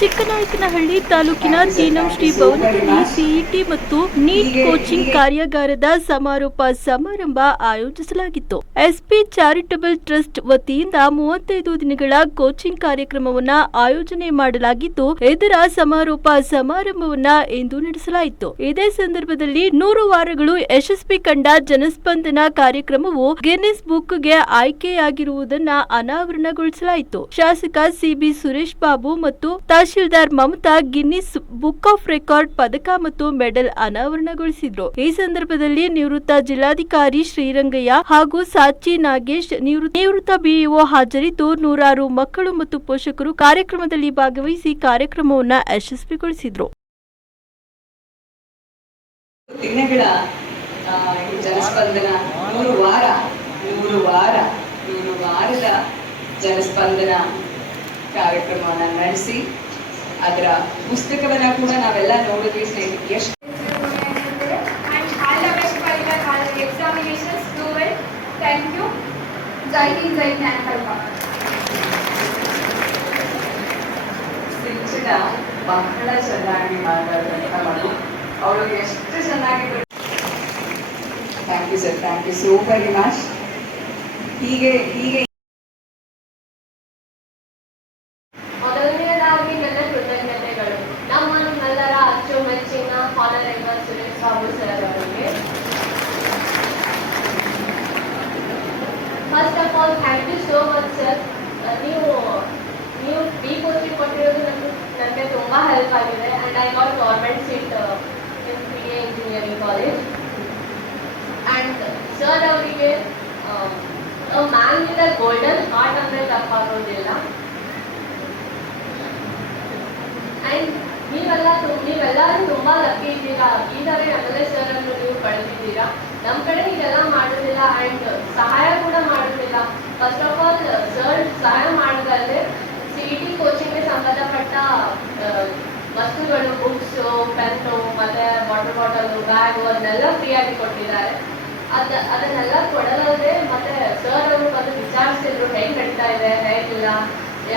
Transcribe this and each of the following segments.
ಚಿಕ್ಕನಾಯಕನಹಳ್ಳಿ ತಾಲೂಕಿನ ತೀನಂ ಶ್ರೀ ಭವನದಲ್ಲಿ ಸಿಇಟಿ ಮತ್ತು ನೀಟ್ ಕೋಚಿಂಗ್ ಕಾರ್ಯಾಗಾರದ ಸಮಾರೋಪ ಸಮಾರಂಭ ಆಯೋಜಿಸಲಾಗಿತ್ತು. ಎಸ್ಪಿ ಚಾರಿಟಬಲ್ ಟ್ರಸ್ಟ್ ವತಿಯಿಂದ 35 ದಿನಗಳ ಕೋಚಿಂಗ್ ಕಾರ್ಯಕ್ರಮವನ್ನ ಆಯೋಜನೆ ಮಾಡಲಾಗಿದ್ದು, ಇದರ ಸಮಾರೋಪ ಸಮಾರಂಭವನ್ನ ಇಂದು ನಡೆಸಲಾಯಿತು. ಇದೇ ಸಂದರ್ಭದಲ್ಲಿ 100 ವಾರಗಳು ಯಶಸ್ವಿ ಕಂಡ ಜನಸ್ಪಂದನ ಕಾರ್ಯಕ್ರಮವು ಗಿನ್ನಿಸ್ ಬುಕ್ಗೆ ಆಯ್ಕೆಯಾಗಿರುವುದನ್ನ ಅನಾವರಣಗೊಳಿಸಲಾಯಿತು. ಶಾಸಕ ಸಿಬಿ ಸುರೇಶ್ ಬಾಬು ಮತ್ತು tahsildar Mamata Guinness book of record ಪದಕ ಮತ್ತು ಮೆಡಲ್ ಅನಾವರಣಗೊಳಿಸಿದ್ರು. ಈ ಸಂದರ್ಭದಲ್ಲಿ ನಿವೃತ್ತ ಜಿಲ್ಲಾಧಿಕಾರಿ ಶ್ರೀರಂಗಯ್ಯ ಹಾಗೂ ಸಾಚಿ ನಾಗೇಶ್, ನಿವೃತ್ತ ಬಿಇಒ ಹಾಜರಿದ್ದು, ನೂರಾರು ಮಕ್ಕಳು ಮತ್ತು ಪೋಷಕರು ಕಾರ್ಯಕ್ರಮದಲ್ಲಿ ಭಾಗವಹಿಸಿ ಕಾರ್ಯಕ್ರಮವನ್ನು ಯಶಸ್ವಿಗೊಳಿಸಿದ್ರು. ದಿನಗಳ ಜನಸ್ಪಂದನ 100 ವಾರದ ಜನಸ್ಪಂದನ ಕಾರ್ಯಕ್ರಮವನ್ನು ನಡೆಸಿ ಅದರ ಪುಸ್ತಕವನ್ನ ಕೂಡ ನಾವೆಲ್ಲ ನೋಡಿದ್ವಿ. ಎಷ್ಟು ಸಿಂಚನ ಬಹಳ ಚೆನ್ನಾಗಿ ಮಾತಾಡುವಂತ ಮಗು, ಅವಳು ಎಷ್ಟು ಚೆನ್ನಾಗಿ. Thank you sir, thank you so very much. ಹೀಗೆ ಮೊದಲನೆಯದಾಗಿ ನನ್ನ ಕೃತಜ್ಞತೆಗಳು ನಮ್ಮೆಲ್ಲರ ಅಚ್ಚುಮೆಚ್ಚಿನ ಹಾನರೇಬಲ್ ಸುರೇಶ್ ಬಾಬು ಸರ್ ಅವರಿಗೆ. First of all thank you so much sir. ನೀವು ಬಿ ಕೋಚಿಂಗ್ ಕೊಟ್ಟಿರೋದು ನನಗೆ ತುಂಬ ಹೆಲ್ಪ್ ಆಗಿದೆ. And I got government seat in BA engineering college. And sir ಅವರಿಗೆ man with a golden heart ಅಂದರೆ ತಪ್ಪಾಗೋದಿಲ್ಲ. ಆ್ಯಂಡ್ ನೀವೆಲ್ಲರೂ ತುಂಬಾ ಲಕ್ಕಿ ಇದ್ದೀರಾ. ಈ ತರ MLA ಸರ್ ಅನ್ನು ನೀವು ಪಡೆದಿದ್ದೀರಾ. ನಮ್ಮ ಕಡೆ ಹೀಗೆಲ್ಲ ಮಾಡೋದಿಲ್ಲ ಆ್ಯಂಡ್ ಸಹಾಯ ಕೂಡ ಮಾಡೋದಿಲ್ಲ. ಫಸ್ಟ್ ಆಫ್ ಆಲ್ ಸರ್ ಸಹಾಯ ಮಾಡೋದಲ್ಲದೆ CET ಕೋಚಿಂಗ್ಗೆ ಸಂಬಂಧಪಟ್ಟ ವಸ್ತುಗಳು, ಬುಕ್ಸು, ಪೆನ್ನು, ಮತ್ತೆ ವಾಟರ್ ಬಾಟಲು, ಬ್ಯಾಗು ಅದನ್ನೆಲ್ಲ ಫ್ರೀಯಾಗಿ ಕೊಟ್ಟಿದ್ದಾರೆ. ಅದನ್ನೆಲ್ಲ ಕೊಡೋದಲ್ಲದೆ ಮತ್ತೆ ಸರ್ ಅವರು ಬಂದು ವಿಚಾರಿಸಿದ್ರು, ಹೇಗೆ ನಡೀತಾ ಇದೆ, ಹೇಗಿಲ್ಲ,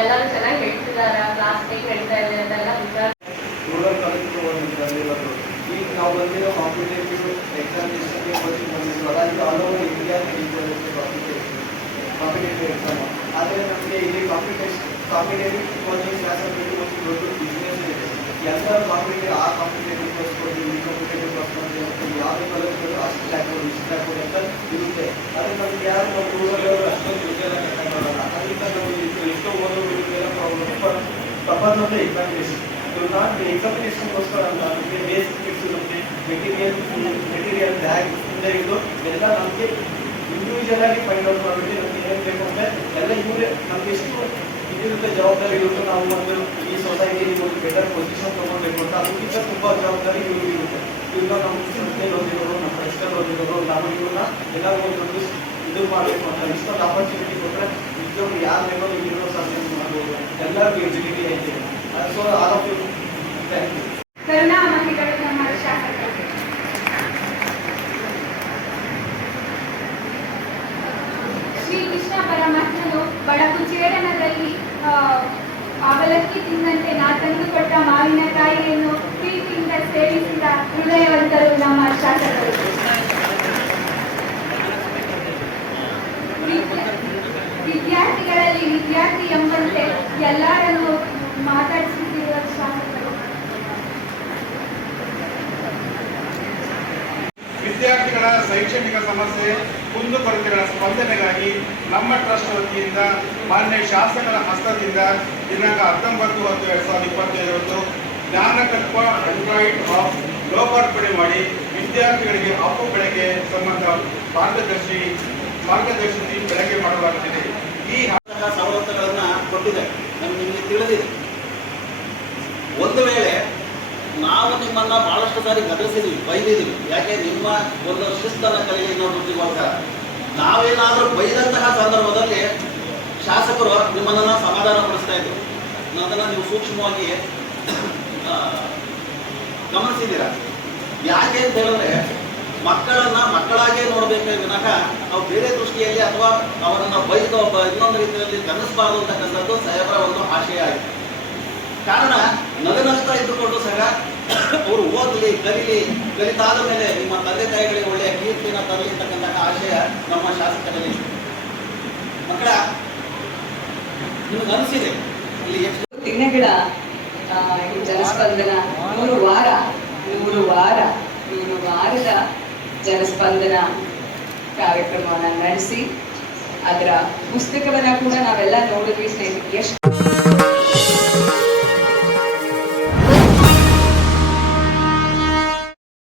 ಎಲ್ಲರೂ ಚೆನ್ನಾಗಿ ಹೇಳ್ತಿದಾರ, ಕ್ಲಾಸ್ ಹೇಗೆ ನಡೀತಾ ಇದೆ ಅಂತೆಲ್ಲ ವಿಚಾರ. ಈಗ ನಾವು ಬಂದಿರೋ ಕಾಂಪಿಟೇಟಿವ್ ಎಕ್ಸಾಮಿನೇಷನ್ಗೆ ಕೋಚಿಂಗ್ ಬಂದಿದ್ದು ಅದಾಗಿ all over India competitive exam. ಆದರೆ ನಮಗೆ ಇಲ್ಲಿ ಕಾಂಪಿಟೇಟಿವ್ ಕೋಚಿಂಗ್ ಕ್ಲಾಸ್ ಅಂತ ಒಂದು ದೊಡ್ಡ ಬಿಸ್ನೆಸ್ ಇದೆ. ಎಲ್ಲರೂ ಕಾಂಪಿಟೇಟಿವ್ ಕೋರ್ಸ್ ಕೊಡಿ, ಈ ಕಾಂಪಿಟೇಟಿವ್ ಕೋರ್ಸ್ ಕೊಡಿ, ಯಾವುದೇ ಕಾಲೇಜ್ಗಳು ಅಷ್ಟು ಹಾಕೋದು ಇಷ್ಟು ಹಾಕೋದು ಅಂತ ಇರುತ್ತೆ. ಆದರೆ ನಮ್ಗೆ ಯಾರು ಒಂದು ಊರಲ್ಲವರು ಅಷ್ಟೊಂದು ವಿಚಾರ ಮಾಡೋಲ್ಲ. ಅದರಿಂದ ನಾವು ಎಷ್ಟೋ ಓದೋರಿಗೆಲ್ಲ ತಪ್ಪದಂತೆ ಎಕ್ಸಾಮಿನೇಷನ್ ಎಕ್ಸಾಮಿನೇಷನ್ಗೋಸ್ಕರ ಅಂತ ನಮಗೆ ಬೇಸಿಕ್ ಕಿಟ್ಸ್ ಇರುತ್ತೆ, ಮೆಟೀರಿಯಲ್ ಬ್ಯಾಗ್ ಇಂದ ಹಿಡಿದು ಎಲ್ಲ ನಮಗೆ ಇಂಡಿವಿಜುವಲ್ ಆಗಿ ಫೈಂಡ್ ಔಟ್ ಮಾಡಿಬಿಟ್ಟು ನಮ್ಗೆ ಏನೇನು ಬೇಕು ಅಂದರೆ ಎಲ್ಲ ಇವರೇ ನಮ್ಗೆ ಎಷ್ಟು ಇದಿರುತ್ತೆ ಜವಾಬ್ದಾರಿ ಇರುತ್ತೆ. ನಾವು ಒಂದು ಈ ಸೊಸೈಟಿಯಲ್ಲಿ ಒಂದು ಬೆಟರ್ ಪೊಸಿಷನ್ ತೊಗೊಳ್ಬೇಕು ಅಂತ ಅದಕ್ಕಿಂತ ತುಂಬ ಜವಾಬ್ದಾರಿ ಇವ್ರಿಗೆ ಇರುತ್ತೆ. ಇವಾಗ ನಮ್ಮ ಸಂಸ್ಥೆಯಲ್ಲಿ ಓದಿರೋರು, ನಮ್ಮ ಫ್ರೆಂಡ್ಸ್ಗಳು ಓದಿರೋರು, ನಾವು ಇವ್ರನ್ನ ಎಲ್ಲರೂ ಒಂದು ಇದು ಮಾಡಬೇಕು ಅಂತ ಇಷ್ಟೊಂದು ಆಪರ್ಚುನಿಟಿ ಕೊಟ್ಟರೆ ನಿಜವಾಗ್ಲೂ ಯಾರು ಬೇಕೋ ಇರೋ ಸಾಧನೆ ಮಾಡ್ಬೋದು. ಎಲ್ಲರಿಗೂ ಎಬಿಲಿಟಿ ಐತೆ. So all of you thank you. ಕರುಣಾಮಹಿಗಳು ನಮ್ಮ ಶಾಸಕರು ಶ್ರೀಕೃಷ್ಣ ಪರಮಾತ್ಮನು ಬಡಕುಚೇರನದಲ್ಲಿ ಅವಲಕ್ಕಿ ತಿಂದಂತೆ ನಾ ತಂದುಕೊಟ್ಟ ಮಾವಿನಕಾಯಿಯನ್ನು ಪ್ರೀತಿಯಿಂದ ಸೇವಿಸಿದ ಹೃದಯವಂತರು ನಮ್ಮ ಶಾಸಕರು. ವಿದ್ಯಾರ್ಥಿಗಳಲ್ಲಿ ವಿದ್ಯಾರ್ಥಿ ಎಂಬಂತೆ ಎಲ್ಲರನ್ನು ಮಾತಾಡಿಸುತ್ತಿರುವ ಶಾಸಕರು. ವಿದ್ಯಾರ್ಥಿಗಳ ಶೈಕ್ಷಣಿಕ ಸಮಸ್ಯೆ ಕುಂದುಕೊರತೆಗಳ ಸ್ಪಂದನೆಗಾಗಿ ನಮ್ಮ ಟ್ರಸ್ಟ್ ವತಿಯಿಂದ ಮಾನ್ಯ ಶಾಸಕರ ಹಸ್ತದಿಂದ ದಿನಾಂಕ 19/10/2025 ಜ್ಞಾನತತ್ವ ಎಂಪ್ಲಾಯ್ಡ್ ಆಫ್ ಲೋಕಾರ್ಪಣೆ ಮಾಡಿ ವಿದ್ಯಾರ್ಥಿಗಳಿಗೆ ಅಪ್ಪು ಬೆಳಗ್ಗೆ ಸಂಬಂಧ ಮಾರ್ಗದರ್ಶಿ ಬೆಳಗ್ಗೆ ಮಾಡಲಾಗುತ್ತಿದೆ. ಈ ಸವಲತ್ತುಗಳನ್ನು ಕೊಟ್ಟಿದೆ, ನಿಮಗೆ ತಿಳಿದಿದೆ. ಒಂದು ವೇಳೆ ನಾವು ನಿಮ್ಮನ್ನು ಭಾಳಷ್ಟು ಸಾರಿ ಗದರಿಸಿದ್ವಿ, ಬೈದಿದ್ವಿ. ಯಾಕೆ ನಿಮ್ಮ ಒಂದು ಶಿಸ್ತನ್ನು ಕಲಿಗೆ ಇನ್ನೊಂದು ವೃತ್ತಿಗೋಸ್ಕರ. ನಾವೇನಾದರೂ ಬೈದಂತಹ ಸಂದರ್ಭದಲ್ಲಿ ಶಾಸಕರು ನಿಮ್ಮನ್ನು ಸಮಾಧಾನ ಪಡಿಸ್ತಾ ಇದ್ರು. ಅದನ್ನು ನೀವು ಸೂಕ್ಷ್ಮವಾಗಿ ಗಮನಿಸಿದ್ದೀರ. ಯಾಕೆ ಅಂತ ಹೇಳಿದ್ರೆ ಮಕ್ಕಳನ್ನು ಮಕ್ಕಳಾಗೇ ನೋಡಬೇಕೇ ವಿನಃ ನಾವು ಬೇರೆ ದೃಷ್ಟಿಯಲ್ಲಿ ಅಥವಾ ಅವರನ್ನು ಬೈದು ಇನ್ನೊಂದು ರೀತಿಯಲ್ಲಿ ಗಮನಿಸಬಾರದು ಅಂತಕ್ಕಂಥದ್ದು ಸಾಹೇಬರ ಒಂದು ಆಶಯ ಆಗಿದೆ. ಕಾರಣ ಅವರು ಓದಲಿ, ಕಲಿತಾದ ಮೇಲೆ ನಿಮ್ಮ ತಂದೆ ತಾಯಿಗಳಿಗೆ ಒಳ್ಳೆಯ ಕೀರ್ತಿನ ತರಲಿ ಅಂತಕ್ಕಂಥ ಆಶಯ ನಮ್ಮ ಶಾಸಕರಲ್ಲಿ. ಮಕ್ಕಳ, ನಿಮಗೆ ಅನಿಸಿದೆ ಇಲ್ಲಿ ಎಷ್ಟು ದಿನಗಳ ಈ ಜನಸ್ಪಂದನ 100 ವಾರದ ಜನಸ್ಪಂದನ ಕಾರ್ಯಕ್ರಮವನ್ನು ನಡೆಸಿ ಅದರ ಪುಸ್ತಕವನ್ನ ಕೂಡ ನಾವೆಲ್ಲ ನೋಡಿದ್ವಿ ಸ್ನೇಹಿತರೆ. ಎಷ್ಟು